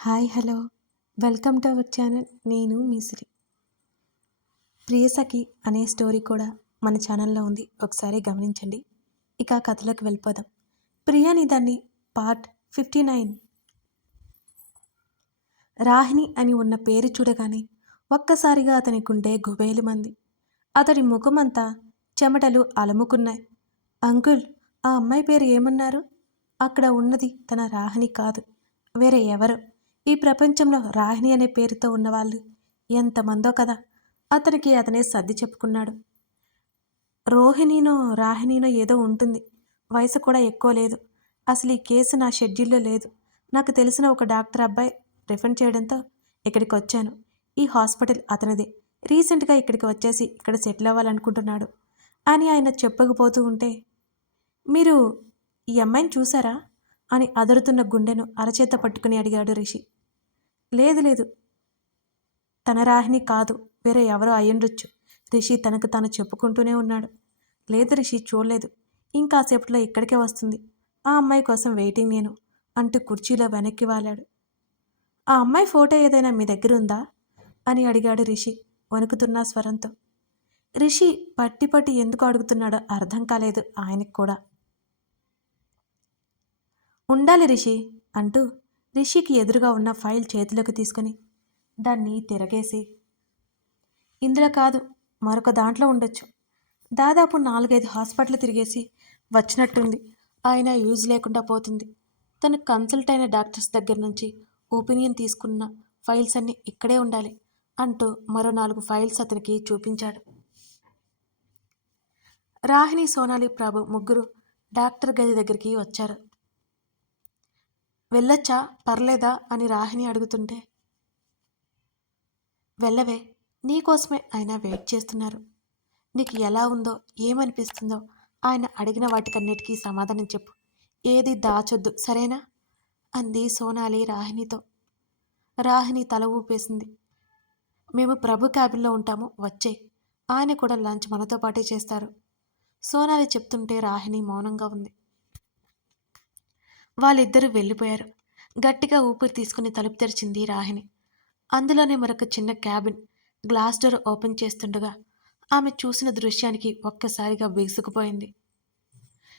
Hi hello. Welcome to our channel. నేను మీసిరి ప్రియసఖి అనే స్టోరీ కూడా మన ఛానల్లో ఉంది. ఒకసారి గమనించండి. ఇక కథలోకి వెళ్ళిపోదాం. ప్రియాని దాన్ని పార్ట్ ఫిఫ్టీ నైన్. రాహిణి అని ఉన్న పేరు చూడగానే ఒక్కసారిగా అతని గుండె గుబేలు మంది. అతడి ముఖమంతా చెమటలు అలముకున్నాయి. అంకుల్ ఆ అమ్మాయి పేరు ఏమన్నారు? అక్కడ ఉన్నది తన రాహిణి కాదు. వేరే ఎవరు? ఈ ప్రపంచంలో రాహిణి అనే పేరుతో ఉన్నవాళ్ళు ఎంతమందో కదా. అతనికి అతనే సర్ది చెప్పుకున్నాడు. రోహిణినో రాహిణినో ఏదో ఉంటుంది. వయసు కూడా ఎక్కువ లేదు. అసలు ఈ కేసు నా షెడ్యూల్లో లేదు. నాకు తెలిసిన ఒక డాక్టర్ అబ్బాయి రిఫండ్ చేయడంతో ఇక్కడికి వచ్చాను. ఈ హాస్పిటల్ అతనిదే. రీసెంట్గా ఇక్కడికి వచ్చేసి ఇక్కడ సెటిల్ అవ్వాలనుకుంటున్నాడు. అని ఆయన చెప్పకపోతూ ఉంటే మీరు ఈ అమ్మాయిని చూసారా? అని అదురుతున్న గుండెను అరచేత పట్టుకుని అడిగాడు రిషి. లేదు లేదు. తన రాహిని కాదు వేరే ఎవరో అయ్యుండొచ్చు. రిషి తనకు తాను చెప్పుకుంటూనే ఉన్నాడు. లేదు రిషి చూడలేదు. ఇంకాసేపట్లో ఇక్కడికే వస్తుంది. ఆ అమ్మాయి కోసం వెయిటింగ్ నేను అంటూ కుర్చీలో వెనక్కి వాలాడు. ఆ అమ్మాయి ఫోటో ఏదైనా మీ దగ్గర ఉందా? అని అడిగాడు రిషి వణుకుతున్న స్వరంతో. రిషి పట్టి పట్టి ఎందుకు అడుగుతున్నాడో అర్థం కాలేదు ఆయనకు కూడా. ఉండాలి రిషి అంటూ రిషికి ఎదురుగా ఉన్న ఫైల్ చేతిలోకి తీసుకొని దాన్ని తిరగేసి ఇందులో కాదు మరొక దాంట్లో ఉండొచ్చు. దాదాపు నాలుగైదు హాస్పిటల్ తిరిగేసి వచ్చినట్టుంది. ఆయన యూజ్ లేకుండా పోతుంది. తను కన్సల్ట్ అయిన డాక్టర్స్ దగ్గర నుంచి ఒపీనియన్ తీసుకున్న ఫైల్స్ అన్నీ ఇక్కడే ఉండాలి అంటూ మరో నాలుగు ఫైల్స్ అతనికి చూపించాడు. రాహిణి సోనాలి ప్రభు ముగ్గురు డాక్టర్ గది దగ్గరికి వచ్చారు. వెళ్ళొచ్చా? పర్లేదా? అని రాహిణి అడుగుతుంటే. వెళ్ళవే నీకోసమే ఆయన వెయిట్ చేస్తున్నారు. నీకు ఎలా ఉందో ఏమనిపిస్తుందో ఆయన అడిగిన వాటికన్నిటికీ సమాధానం చెప్పు. ఏది దాచొద్దు సరేనా? అంది సోనాలి రాహిణితో. రాహిణి తల ఊపేసింది. మేము ప్రభు క్యాబిన్లో ఉంటాము వచ్చే. ఆయన కూడా లంచ్ మనతో పాటే చేస్తారు. సోనాలి చెప్తుంటే రాహిణి మౌనంగా ఉంది. వాళ్ళిద్దరూ వెళ్ళిపోయారు. గట్టిగా ఊపిరి తీసుకుని తలుపు తెరిచింది రాహిణి. అందులోనే మరొక చిన్న క్యాబిన్ గ్లాస్ డోర్ ఓపెన్ చేస్తుండగా ఆమె చూసిన దృశ్యానికి ఒక్కసారిగా బిగుసుకుపోయింది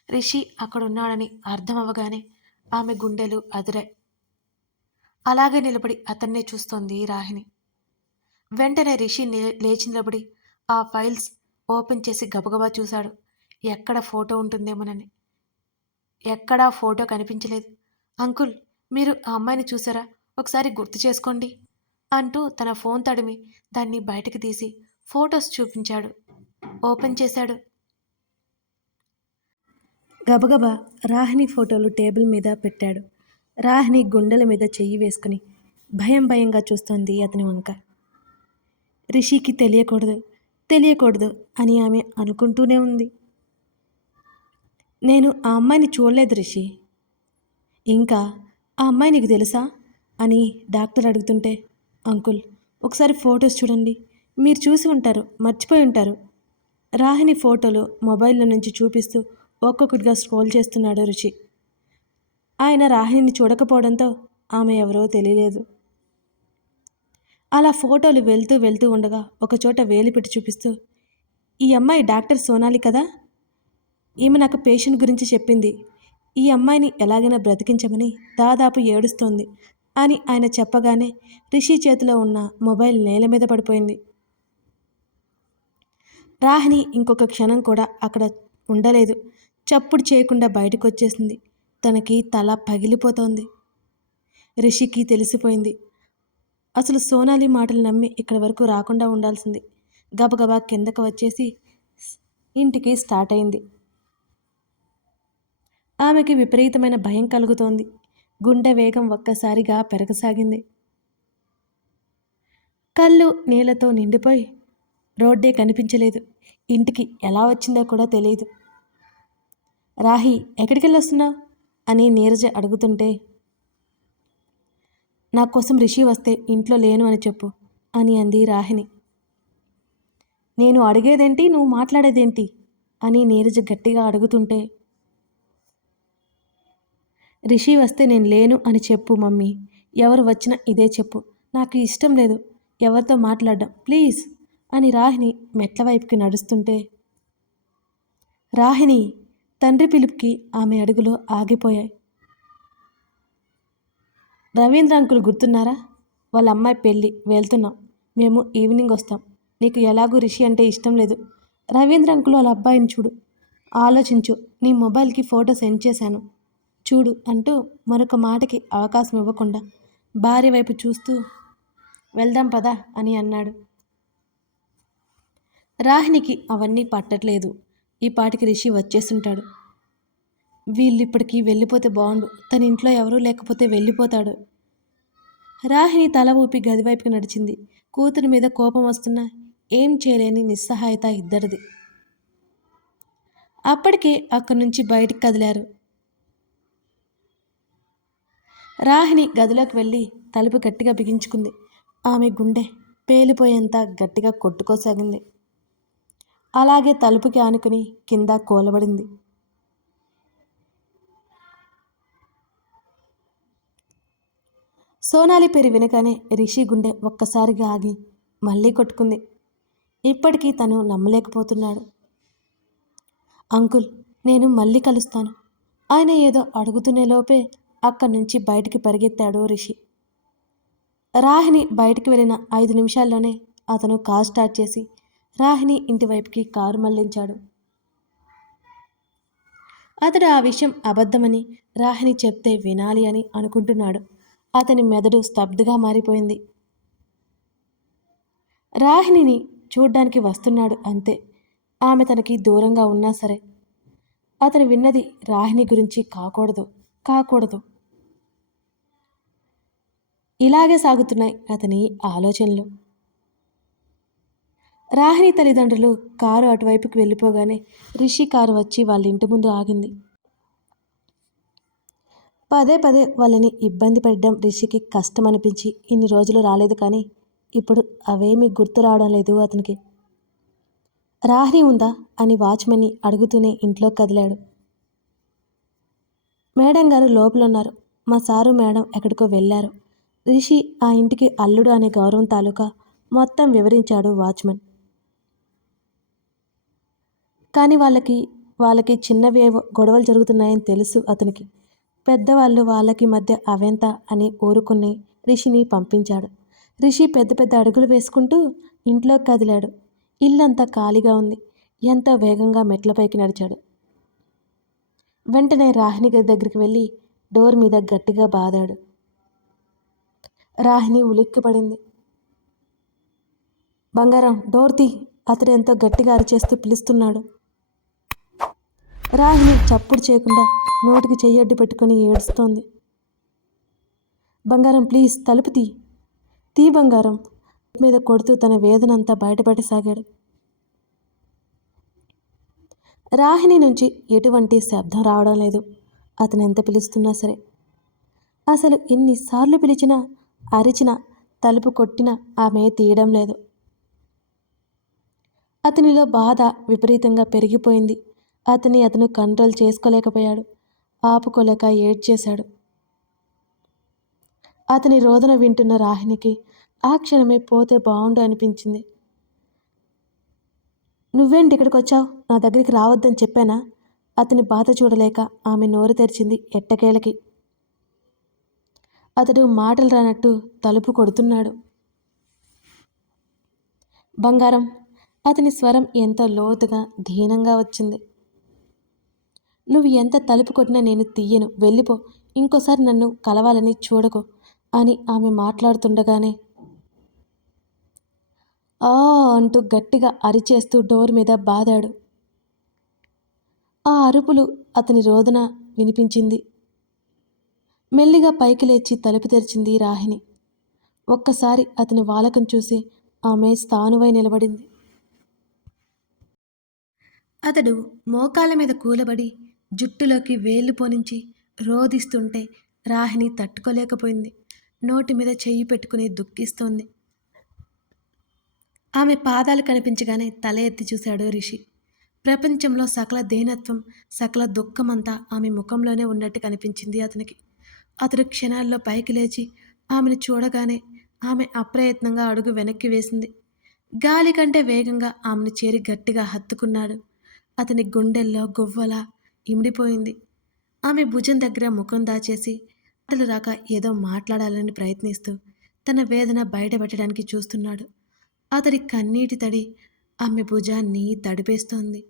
రిషి అక్కడున్నాడని అర్థం అవ్వగానే ఆమె గుండెలు అదిరాయి. అలాగే నిలబడి అతన్నే చూస్తోంది రాహిణి. వెంటనే రిషి లేచి నిలబడి ఆ ఫైల్స్ ఓపెన్ చేసి గబగబా చూశాడు. ఎక్కడ ఫోటో ఉంటుందేమోనని. ఎక్కడా ఫోటో కనిపించలేదు. అంకుల్ మీరు ఆ అమ్మాయిని చూసారా? ఒకసారి గుర్తు చేసుకోండి అంటూ తన ఫోన్ తడిమి దాన్ని బయటకు తీసి ఫొటోస్ చూపించాడు. ఓపెన్ చేశాడు. గబగబా రాహిణి ఫోటోలు టేబుల్ మీద పెట్టాడు. రాహిణి గుండెల మీద చెయ్యి వేసుకుని భయం భయంగా చూస్తోంది అతని వంక. రిషికి తెలియకూడదు తెలియకూడదు అని ఆమె అనుకుంటూనే ఉంది. నేను ఆ అమ్మాయిని చూడలేదు రిషి. ఇంకా ఆ అమ్మాయి నీకు తెలుసా? అని డాక్టర్ అడుగుతుంటే అంకుల్ ఒకసారి ఫొటోస్ చూడండి. మీరు చూసి ఉంటారు మర్చిపోయి ఉంటారు. రాహిణి ఫోటోలు మొబైల్లో నుంచి చూపిస్తూ ఒక్కొక్కటిగా స్క్రోల్ చేస్తున్నాడు రుచి ఆయన రాహిణిని చూడకపోవడంతో ఆమె ఎవరో తెలియలేదు. అలా ఫోటోలు వెళ్తూ వెళ్తూ ఉండగా ఒకచోట వేలిపెట్టి చూపిస్తూ ఈ అమ్మాయి డాక్టర్ సోనాలి కదా? ఈమె నాకు పేషెంట్ గురించి చెప్పింది. ఈ అమ్మాయిని ఎలాగైనా బ్రతికించమని దాదాపు ఏడుస్తోంది అని ఆయన చెప్పగానే రిషి చేతిలో ఉన్న మొబైల్ నేల మీద పడిపోయింది. రాహిణి ఇంకొక క్షణం కూడా అక్కడ ఉండలేదు. చప్పుడు చేయకుండా బయటకు వచ్చేసింది తనకి తల పగిలిపోతోంది. రిషికి తెలిసిపోయింది. అసలు సోనాలి మాటలు నమ్మి ఇక్కడి వరకు రాకుండా ఉండాల్సింది. గబగబా కిందకు వచ్చేసి ఇంటికి స్టార్ట్ అయింది. ఆమెకి విపరీతమైన భయం కలుగుతోంది. గుండె వేగం ఒక్కసారిగా పెరగసాగింది. కళ్ళు నీళ్ళతో నిండిపోయి రోడ్డే కనిపించలేదు. ఇంటికి ఎలా వచ్చిందో కూడా తెలియదు రాహి ఎక్కడికి వెళ్ళొస్తున్నావు అని నీరజ అడుగుతుంటే నా కోసం రిషి వస్తే ఇంట్లో లేను అని చెప్పు అని అంది రాహిని నేను అడిగేదేంటి? నువ్వు మాట్లాడేదేంటి? అని నీరజ గట్టిగా అడుగుతుంటే రిషి వస్తే నేను లేను అని చెప్పు మమ్మీ. ఎవరు వచ్చినా ఇదే చెప్పు. నాకు ఇష్టం లేదు. ఎవరితో మాట్లాడడం? ప్లీజ్! అని రాహిణి మెట్ల వైపుకి నడుస్తుంటే రాహిణి తండ్రి పిలుపుకి ఆమె అడుగులో ఆగిపోయాయి. రవీంద్ర అంకులు గుర్తున్నారా? వాళ్ళ అమ్మాయి పెళ్ళి వెళ్తున్నాం. మేము ఈవినింగ్ వస్తాం. నీకు ఎలాగూ రిషి అంటే ఇష్టం లేదు. రవీంద్ర అంకులు వాళ్ళ అబ్బాయిని చూడు. ఆలోచించు. నీ మొబైల్కి ఫోటో సెండ్ చేశాను. చూడు అంటూ మరొక మాటకి అవకాశం ఇవ్వకుండా భార్య వైపు చూస్తూ వెళ్దాం పదా అని అన్నాడు. రాహిణికి అవన్నీ పట్టట్లేదు. ఈ పాటికి రిషి వచ్చేస్తుంటాడు వీళ్ళు ఇప్పటికీ వెళ్ళిపోతే బాగుండు తన ఇంట్లో ఎవరూ లేకపోతే వెళ్ళిపోతాడు. రాహిణి తల ఊపి గదివైపుకి నడిచింది. కూతురి మీద కోపం వస్తున్నా ఏం చేయలేని నిస్సహాయత ఇద్దరిది. అప్పటికే అక్కడి నుంచి బయటికి కదిలారు. రాహిణి గదిలోకి వెళ్ళి తలుపు గట్టిగా బిగించుకుంది. ఆమె గుండె పేలిపోయేంత గట్టిగా కొట్టుకోసాగింది. అలాగే తలుపుకి ఆనుకుని కింద కూలబడింది. సోనాలి పేరు వినగానే రిషి గుండె ఒక్కసారిగా ఆగి మళ్ళీ కొట్టుకుంది. ఇప్పటికీ తను నమ్మలేకపోతున్నాడు. అంకుల్ నేను మళ్ళీ కలుస్తాను. ఆయన ఏదో అడుగుతునే లోపే అక్కడి నుంచి బయటికి పరిగెత్తాడు రిషి. రాహిణి బయటికి వెళ్ళిన ఐదు నిమిషాల్లోనే అతను కార్ స్టార్ట్ చేసి రాహిణి ఇంటి వైపుకి కారు మళ్ళించాడు అతడు ఆ విషయం అబద్ధమని రాహిణి చెప్తే వినాలి అని అనుకుంటున్నాడు. అతని మెదడు స్తబ్దుగా మారిపోయింది. రాహిణిని చూడ్డానికి వస్తున్నాడు అంతే. ఆమె తనకి దూరంగా ఉన్నా సరే. అతను విన్నది రాహిణి గురించి కాకూడదు కాకూడదు. ఇలాగే సాగుతున్నాయి అతని ఆలోచనలు. రాహిణి తల్లిదండ్రులు కారు అటువైపుకి వెళ్ళిపోగానే రిషి కారు వచ్చి వాళ్ళ ఇంటి ముందు ఆగింది. పదే పదే వాళ్ళని ఇబ్బంది పెట్టడం రిషికి కష్టం అనిపించి ఇన్ని రోజులు రాలేదు కానీ ఇప్పుడు అవేమీ గుర్తు రావడం లేదు అతనికి. రాహిణి ఉందా అని వాచ్మెన్ని అడుగుతూనే ఇంట్లో కదిలాడు. మేడం గారు లోపల ఉన్నారు మా సారు మేడం ఎక్కడికో వెళ్ళారు. రిషి ఆ ఇంటికి అల్లుడు అనే గౌరవం తాలూకా మొత్తం వివరించాడు వాచ్మెన్. కానీ వాళ్ళకి వాళ్ళకి చిన్నవేవో గొడవలు జరుగుతున్నాయని తెలుసు అతనికి. పెద్దవాళ్ళు వాళ్ళకి మధ్య అవెంత అని ఊరుకుని రిషిని పంపించాడు. రిషి పెద్ద పెద్ద అడుగులు వేసుకుంటూ ఇంట్లో కదిలాడు. ఇల్లంతా ఖాళీగా ఉంది. ఎంతో వేగంగా మెట్లపైకి నడిచాడు. వెంటనే రాహిణి గది దగ్గరికి వెళ్ళి డోర్ మీద గట్టిగా బాదాడు. రాహిణి ఉలిక్కిపడింది. బంగారం డోర్ తీ అతడు ఎంతో గట్టిగా అరిచేస్తూ పిలుస్తున్నాడు. రాహిణి చప్పుడు చేయకుండా నోటికి చెయ్యొడ్డు పెట్టుకొని ఏడుస్తోంది. బంగారం ప్లీజ్ తలుపు తీ. తీ బంగారం. మీద కొడుతూ తన వేదనంతా బయటపడసాగాడు. రాహిణి నుంచి ఎటువంటి శబ్దం రావడం లేదు. అతను ఎంత పిలుస్తున్నా సరే. అసలు ఎన్నిసార్లు పిలిచినా అరిచిన తలుపు కొట్టిన ఆమె తీయడం లేదు. అతనిలో బాధ విపరీతంగా పెరిగిపోయింది. అతని అతను కంట్రోల్ చేసుకోలేకపోయాడు. ఆపుకోలేక ఏడ్చేశాడు. అతని రోదన వింటున్న రాహిణికి ఆ క్షణమే పోతే బాగుండు అనిపించింది. నువ్వేంటి ఇక్కడికి వచ్చావు నా దగ్గరికి రావద్దని చెప్పానా? అతని బాధ చూడలేక ఆమె నోరు తెరిచింది ఎట్టకేలకి. అతడు మాటలు రానట్టు తలుపు కొడుతున్నాడు. బంగారం అతని స్వరం ఎంత లోతుగా దీనంగా వచ్చింది. నువ్వు ఎంత తలుపు కొట్టినా నేను తీయను. వెళ్ళిపో. ఇంకోసారి నన్ను కలవాలని చూడకు అని ఆమె మాట్లాడుతుండగానే ఆ అంటూ గట్టిగా అరిచేస్తూ డోర్ మీద బాదాడు. ఆ అరుపులు అతని రోదన వినిపించింది. మెల్లిగా పైకి లేచి తలుపు తెరిచింది రాహిణి. ఒక్కసారి అతని వాలకం చూసి ఆమె స్థానువై నిలబడింది. అతడు మోకాల మీద కూలబడి జుట్టులోకి వేళ్ళు పోనించి రోదిస్తుంటే రాహిణి తట్టుకోలేకపోయింది. నోటి మీద చెయ్యి పెట్టుకుని దుఃఖిస్తోంది. ఆమె పాదాలు కనిపించగానే తల ఎత్తి చూశాడు రిషి. ప్రపంచంలో సకల దేనత్వం సకల దుఃఖమంతా ఆమె ముఖంలోనే ఉన్నట్టు కనిపించింది అతనికి. అతడు క్షణాల్లో పైకి లేచి ఆమెను చూడగానే ఆమె అప్రయత్నంగా అడుగు వెనక్కి వేసింది. గాలి కంటే వేగంగా ఆమెను చేరి గట్టిగా హత్తుకున్నాడు. అతని గుండెల్లో గువ్వలా ఇమిడిపోయింది. ఆమె భుజం దగ్గర ముఖం దాచేసి మాటలు రాక ఏదో మాట్లాడాలని ప్రయత్నిస్తూ తన వేదన బయటపెట్టడానికి చూస్తున్నాడు. అతడి కన్నీటి తడి ఆమె భుజాన్ని తడిపేస్తోంది.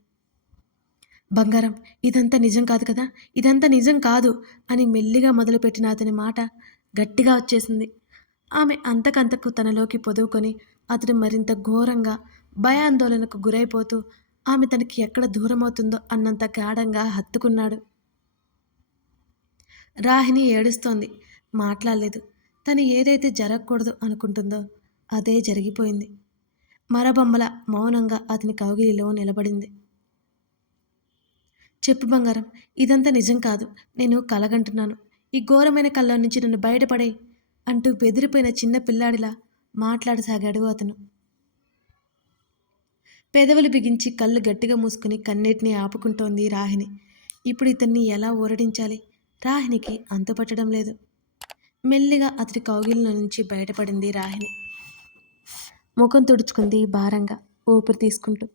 బంగారం ఇదంతా నిజం కాదు కదా? ఇదంతా నిజం కాదు అని మెల్లిగా మొదలుపెట్టిన అతని మాట గట్టిగా వచ్చేసింది. ఆమె అంతకంతకు తనలోకి పొదువుకొని అతడు మరింత ఘోరంగా భయాందోళనకు గురైపోతూ ఆమె తనకి ఎక్కడ దూరమవుతుందో అన్నంత గాఢంగా హత్తుకున్నాడు. రాహిణి ఏడుస్తోంది. మాట్లాడలేదు. తను ఏదైతే జరగకూడదు అనుకుంటుందో అదే జరిగిపోయింది. మరబొమ్మల మౌనంగా అతని కౌగిలిలో నిలబడింది. చెప్పు బంగారం ఇదంతా నిజం కాదు. నేను కలగంటున్నాను. ఈ ఘోరమైన కళ్ళ నుంచి నన్ను బయటపడే అంటూ బెదిరిపోయిన చిన్న పిల్లాడిలా మాట్లాడసాగాడు అతను. పెదవులు బిగించి కళ్ళు గట్టిగా మూసుకుని కన్నీటిని ఆపుకుంటోంది రాహిణి. ఇప్పుడు ఇతన్ని ఎలా ఊరడించాలి? రాహిణికి అంతుపట్టడం లేదు. మెల్లిగా అతడి కౌగిలిన నుంచి బయటపడింది రాహిణి. ముఖం తుడుచుకుంది భారంగా ఊపిరి తీసుకుంటూ.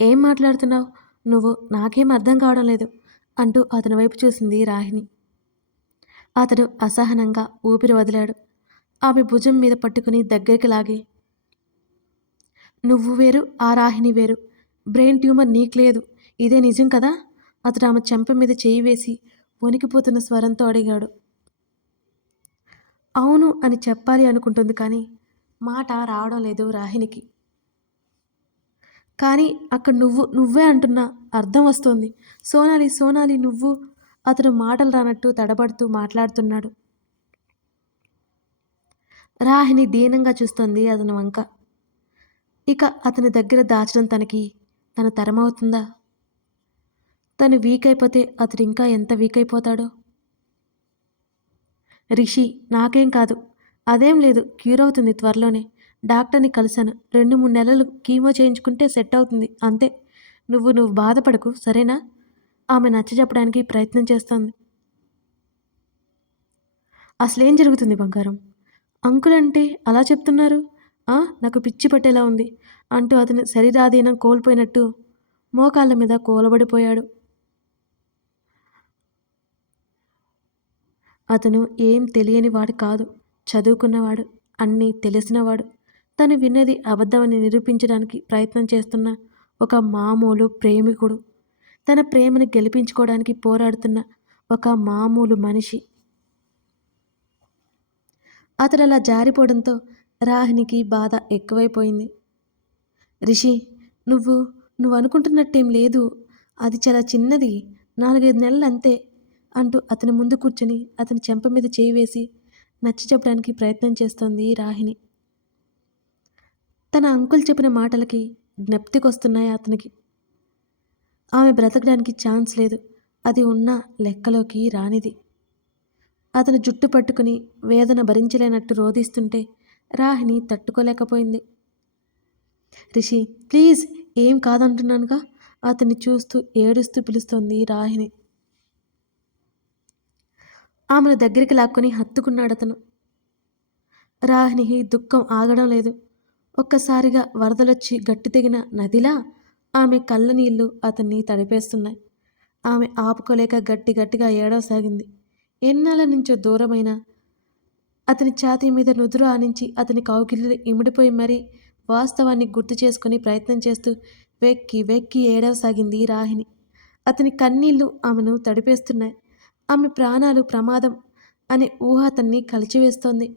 ఏం మాట్లాడుతున్నావు? నువ్వు నాకేం అర్థం కావడం లేదు అంటూ అతని వైపు చూసింది రాహిణి. అతడు అసహనంగా ఊపిరి వదిలాడు. ఆమె భుజం మీద పట్టుకుని దగ్గరికి లాగి నువ్వు వేరు ఆ రాహిణి వేరు. బ్రెయిన్ ట్యూమర్ నీకు లేదు. ఇదే నిజం కదా? అతడు ఆమె చెంప మీద చేయి వేసి వణికిపోతున్న స్వరంతో అడిగాడు. అవును అని చెప్పాలి అనుకుంటుంది కానీ మాట రావడం లేదు రాహిణికి. కానీ అక్కడ నువ్వు నువ్వే అంటున్నా అర్థం వస్తోంది. సోనాలి సోనాలి నువ్వు అతను మాటలు రానట్టు తడబడుతూ మాట్లాడుతున్నాడు. రాహిణి దీనంగా చూస్తోంది అతని వంక. ఇక అతని దగ్గర దాచడం తనకి తన తరమవుతుందా? తను వీక్ అయిపోతే అతడు ఇంకా ఎంత వీక్ అయిపోతాడో రిషి నాకేం కాదు. అదేం లేదు క్యూర్ అవుతుంది త్వరలోనే. డాక్టర్ని కలిశాను. రెండు మూడు నెలలు కీమో చేయించుకుంటే సెట్ అవుతుంది. అంతే. నువ్వు నువ్వు బాధపడకు. సరేనా? ఆమె నచ్చజెప్పడానికి ప్రయత్నం చేస్తోంది. అసలేం జరుగుతుంది బంగారం? అంకుల్ అంటే అలా చెప్తున్నారు? "ఆ, నాకు పిచ్చి పట్టేలా ఉంది. అంటూ అతను శరీరాధీనం కోల్పోయినట్టు మోకాళ్ళ మీద కూలబడిపోయాడు. అతను ఏం తెలియని వాడు కాదు. చదువుకున్నవాడు. అన్నీ తెలిసినవాడు. తను విన్నది అబద్ధమని నిరూపించడానికి ప్రయత్నం చేస్తున్న ఒక మామూలు ప్రేమికుడు. తన ప్రేమను గెలిపించుకోవడానికి పోరాడుతున్న ఒక మామూలు మనిషి. అతడు అలా జారిపోవడంతో రాహినికి బాధ ఎక్కువైపోయింది. రిషి నువ్వు నువ్వు అనుకుంటున్నట్టేం లేదు. అది చాలా చిన్నది. నాలుగైదు నెలలు అంతే అంటూ అతని ముందు కూర్చొని అతని చెంప మీద చేయి వేసి నచ్చ చెప్పడానికి ప్రయత్నం చేస్తోంది రాహిణి. తన అంకుల్ చెప్పిన మాటలకి జ్ఞప్తికొస్తున్నాయి అతనికి? ఆమె బ్రతకడానికి ఛాన్స్ లేదు. అది ఉన్న లెక్కలోకి రానిది. అతను జుట్టు పట్టుకుని వేదన భరించలేనట్టు రోధిస్తుంటే రాహిణి తట్టుకోలేకపోయింది. రిషి ప్లీజ్ ఏం కాదంటున్నానుగా? అతన్ని చూస్తూ ఏడుస్తూ పిలుస్తోంది రాహిణి. ఆమెను దగ్గరికి లాక్కొని హత్తుకున్నాడు అతను రాహిణికి దుఃఖం ఆగడం లేదు. ఒక్కసారిగా వరదలొచ్చి గట్టి తెగిన నదిలా ఆమె కళ్ళ నీళ్ళు అతన్ని తడిపేస్తున్నాయి. ఆమె ఆపుకోలేక గట్టి గట్టిగా ఏడవసాగింది. ఎన్నాళ్ళ నుంచో దూరమైన అతని ఛాతీ మీద నుదురు ఆనించి అతని కౌకిళ్ళు ఇమిడిపోయి మరీ వాస్తవాన్ని గుర్తు చేసుకుని ప్రయత్నం చేస్తూ వెక్కి వెక్కి ఏడవసాగింది రాహిణి. అతని కన్నీళ్ళు ఆమెను తడిపేస్తున్నాయి. ఆమె ప్రాణాలు ప్రమాదం అనే ఊహ అతన్ని కలిచివేస్తోంది.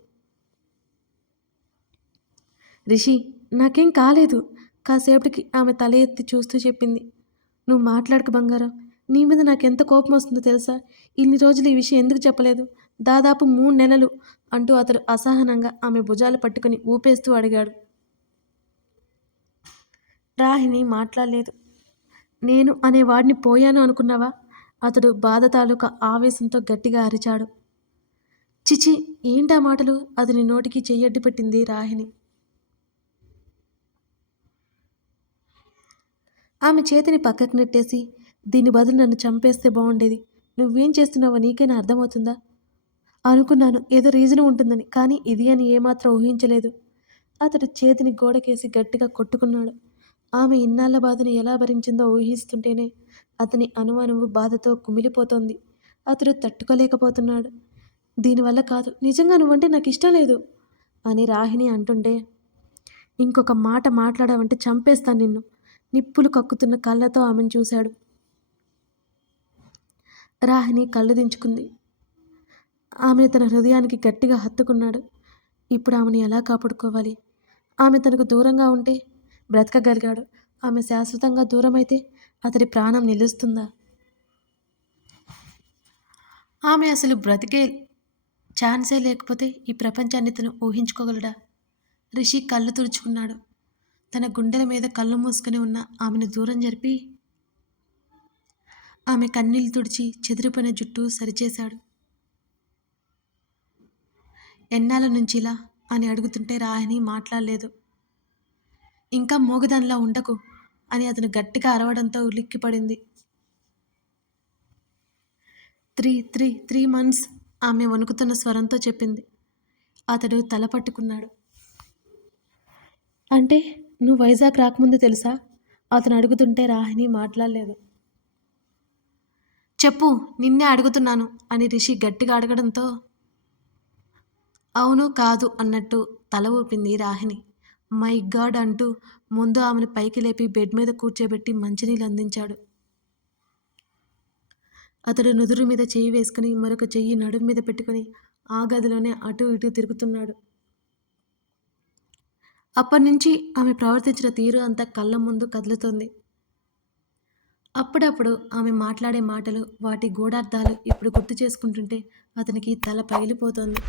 రిషి నాకేం కాలేదు. కాసేపటికి ఆమె తల ఎత్తి చూస్తూ చెప్పింది. నువ్వు మాట్లాడక బంగారం. నీ మీద నాకు ఎంత కోపం వస్తుందో తెలుసా? ఇన్ని రోజులు ఈ విషయం ఎందుకు చెప్పలేదు? దాదాపు మూడు నెలలు అంటూ అతడు అసహనంగా ఆమె భుజాలు పట్టుకుని ఊపేస్తూ అడిగాడు. రాహిణి మాట్లాడలేదు. నేను అనే వాడిని పోయాను అనుకున్నావా? అతడు బాధ తాలూకా ఆవేశంతో గట్టిగా అరిచాడు. చిచి ఏంటా మాటలు? అతని నోటికి చెయ్యడ్డు పెట్టింది రాహిణి. ఆమె చేతిని పక్కకు నెట్టేసి దీని బదులు నన్ను చంపేస్తే బాగుండేది నువ్వేం చేస్తున్నావో నీకైనా అర్థమవుతుందా? అనుకున్నాను ఏదో రీజన్ ఉంటుందని కానీ ఇది అని ఏమాత్రం ఊహించలేదు. అతడు చేతిని గోడకేసి గట్టిగా కొట్టుకున్నాడు. ఆమె ఇన్నాళ్ళ బాధను ఎలా భరించిందో ఊహిస్తుంటేనే అతని అనుమానము బాధతో కుమిలిపోతోంది. అతడు తట్టుకోలేకపోతున్నాడు. దీనివల్ల కాదు నిజంగా నువ్వంటే నాకు ఇష్టం లేదు అని రాహిణి అంటుంటే ఇంకొక మాట మాట్లాడావంటే చంపేస్తాను నిన్ను. నిప్పులు కక్కుతున్న కళ్ళతో ఆమెను చూశాడు. రాహిణి కళ్ళు దించుకుంది. ఆమెను తన హృదయానికి గట్టిగా హత్తుకున్నాడు. ఇప్పుడు ఆమెను ఎలా కాపాడుకోవాలి? ఆమె తనకు దూరంగా ఉంటే బ్రతకగలిగాడు. ఆమె శాశ్వతంగా దూరమైతే అతడి ప్రాణం నిలుస్తుందా? ఆమె అసలు బ్రతికే ఛాన్సే లేకపోతే ఈ ప్రపంచాన్ని తను ఊహించుకోగలడా? రిషి కళ్ళు తుడుచుకున్నాడు. తన గుండెల మీద కళ్ళు మూసుకొని ఉన్న ఆమెను దూరం జరిపి ఆమె కన్నీళ్ళు తుడిచి చెదిరిపోయిన జుట్టు సరిచేశాడు. ఎన్నాళ్ళ నుంచి ఇలా అని అడుగుతుంటే రాహిణి మాట్లాడలేదు. ఇంకా మోగదానిలా ఉండకు అని అతను గట్టిగా అరవడంతో ఉలిక్కిపడింది. త్రీ త్రీ త్రీ మంత్స్ ఆమె వణుకుతున్న స్వరంతో చెప్పింది. అతడు తల పట్టుకున్నాడు. అంటే నువ్వు వైజాగ్ రాకముందు తెలుసా? అతను అడుగుతుంటే రాహిణి మాట్లాడలేదు. చెప్పు నిన్నే అడుగుతున్నాను అని రిషి గట్టిగా అడగడంతో అవును కాదు అన్నట్టు తల ఊపింది రాహిణి. మై గాడ్ అంటూ ముందు ఆమెను పైకి లేపి బెడ్ మీద కూర్చోబెట్టి మంచినీళ్ళు అందించాడు. అతడు నుదురు మీద చెయ్యి వేసుకుని మరొక చెయ్యి నడుము మీద పెట్టుకుని ఆ గదిలోనే అటు ఇటు తిరుగుతున్నాడు. అప్పటి నుంచి ఆమె ప్రవర్తించిన తీరు అంతా కళ్ళ ముందు కదులుతోంది. అప్పుడప్పుడు ఆమె మాట్లాడే మాటలు వాటి గూఢార్థాలు ఇప్పుడు గుర్తు చేసుకుంటుంటే అతనికి తల పగిలిపోతోంది.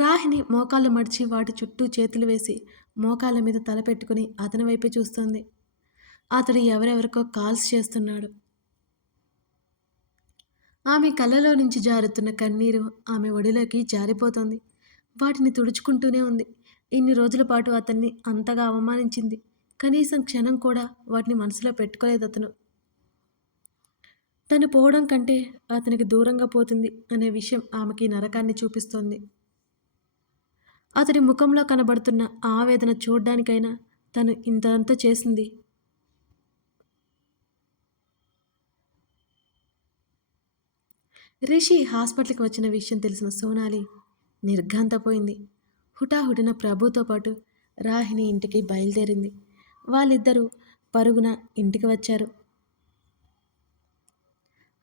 రాహిణి మోకాళ్ళు మడిచి వాటి చుట్టూ చేతులు వేసి మోకాళ్ళ మీద తల పెట్టుకుని అతని వైపే చూస్తోంది. అతడు ఎవరెవరికో కాల్స్ చేస్తున్నాడు. ఆమె కళ్ళలో నుంచి జారుతున్న కన్నీరు ఆమె ఒడిలోకి జారిపోతోంది. వాటిని తుడుచుకుంటూనే ఉంది. ఇన్ని రోజుల పాటు అతన్ని అంతగా అవమానించింది. కనీసం క్షణం కూడా వాటిని మనసులో పెట్టుకోలేదు అతను. తను పోవడం కంటే అతనికి దూరంగా పోతుంది అనే విషయం ఆమెకి నరకాన్ని చూపిస్తోంది. అతడి ముఖంలో కనబడుతున్న ఆవేదన చూడ్డానికైనా తను ఇంతంతా చేసింది. రిషి హాస్పిటల్కి వచ్చిన విషయం తెలిసిన సోనాలి నిర్ఘాంతపోయింది. హుటాహుటిన ప్రభుతో పాటు రాహిణి ఇంటికి బయలుదేరింది. వాళ్ళిద్దరూ పరుగున ఇంటికి వచ్చారు.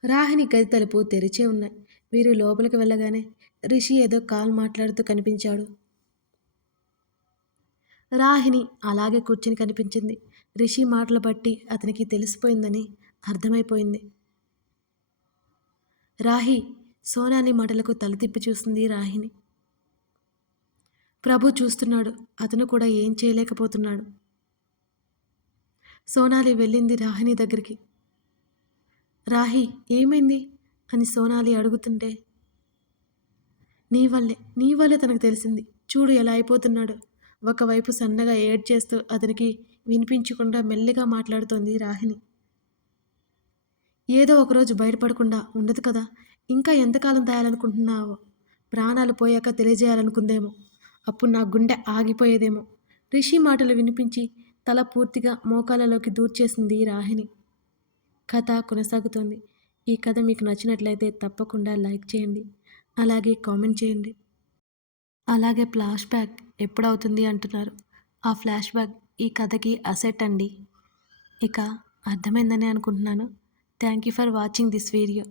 రాహిణి గది తలుపు తెరిచే ఉన్నాయి. వీరు లోపలికి వెళ్ళగానే రిషి ఏదో కాల్ మాట్లాడుతూ కనిపించాడు. రాహిణి అలాగే కూర్చుని కనిపించింది. రిషి మాటలు బట్టి అతనికి తెలిసిపోయిందని అర్థమైపోయింది. రాహి సోనాలి మాటలకు తల తిప్పి చూసింది రాహిణి. ప్రభు చూస్తున్నాడు. అతను కూడా ఏం చేయలేకపోతున్నాడు. సోనాలి వెళ్ళింది రాహిణి దగ్గరికి. రాహి ఏమైంది? అని సోనాలి అడుగుతుంటే నీ వల్లే నీ వల్లే తనకు తెలిసింది. చూడు ఎలా అయిపోతున్నాడు. ఒకవైపు సన్నగా ఏడ్ చేస్తూ అతనికి వినిపించకుండా మెల్లిగా మాట్లాడుతోంది రాహిణి. ఏదో ఒకరోజు బయటపడకుండా ఉండదు కదా. ఇంకా ఎంతకాలం దాయాలనుకుంటున్నావో ప్రాణాలు పోయాక తెలియజేయాలనుకుందేమో. అప్పుడు నా గుండె ఆగిపోయేదేమో. రిషి మాటలు వినిపించి తల పూర్తిగా మోకాలలోకి దూర్చేసింది రాహిణి. కథ కొనసాగుతోంది. ఈ కథ మీకు నచ్చినట్లయితే తప్పకుండా లైక్ చేయండి. అలాగే కామెంట్ చేయండి. అలాగే ఫ్లాష్ బ్యాక్ ఎప్పుడవుతుంది అంటున్నారు. ఆ ఫ్లాష్ బ్యాక్ ఈ కథకి అసెట్ అండి. ఇక అర్థమైందని అనుకుంటున్నాను. Thank you for watching this video.